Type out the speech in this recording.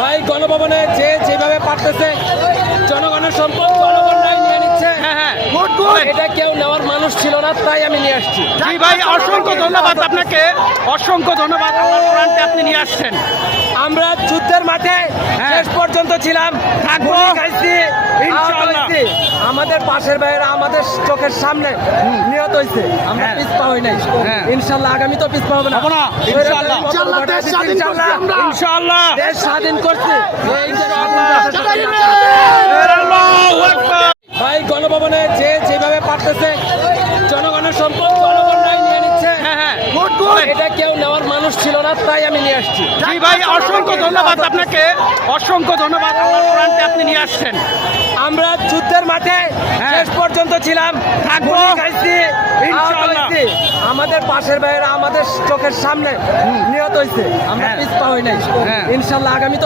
ভাই গণভবনে যেভাবে পারতেছে জনগণের সম্পদ জনগণরাই নিয়ে নিচ্ছে। এটা কেউ নেওয়ার মানুষ ছিল না, তাই আমি নিয়ে আসছি। জি ভাই, অসংখ্য ধন্যবাদ আপনাকে, অসংখ্য ধন্যবাদ। আমার কোরআনটি আপনি নিয়ে আসছেন। আমরা যুদ্ধের মাঠে শেষ পর্যন্ত ছিলাম, থাকবো গুলি খাইছি, ইনশাআল্লাহ। আহত হইছি। আমাদের পাশের ভাইয়েরা আমাদের চোখের সামনে নিহত হয়েছে, আমরা পিছপা হই নাই। ইনশাআল্লাহ আগামী তো পিছপা হবে না। হবো না, ইনশাআল্লাহ। ইনশাআল্লাহ দেশ স্বাধীন করছি। এই যে আল্লাহু আকবার। ভাই গণভবনে যেভাবে পারতেছে জনগণের সম্পদ জনগণরাই নিয়ে নিচ্ছে। এটা কেউ নেওয়ার মানুষ ছিল না, তাই আমি নিয়ে আসছি। জি ভাই, অসংখ্য ধন্যবাদ আপনাকে, অসংখ্য ধন্যবাদ। আমার কোরআনটি আপনি নিয়ে আসছেন। আমরা যুদ্ধের মাঠে শেষ পর্যন্ত ছিলাম, থাকবো গুলি খাইছি, আহত ইনশাআল্লাহ। হইছি। আমাদের পাশের ভাইয়েরা আমাদের চোখের সামনে নিহত হয়েছে, আমরা পিছপা হই নাই। ইনশাআল্লাহ আগামী তো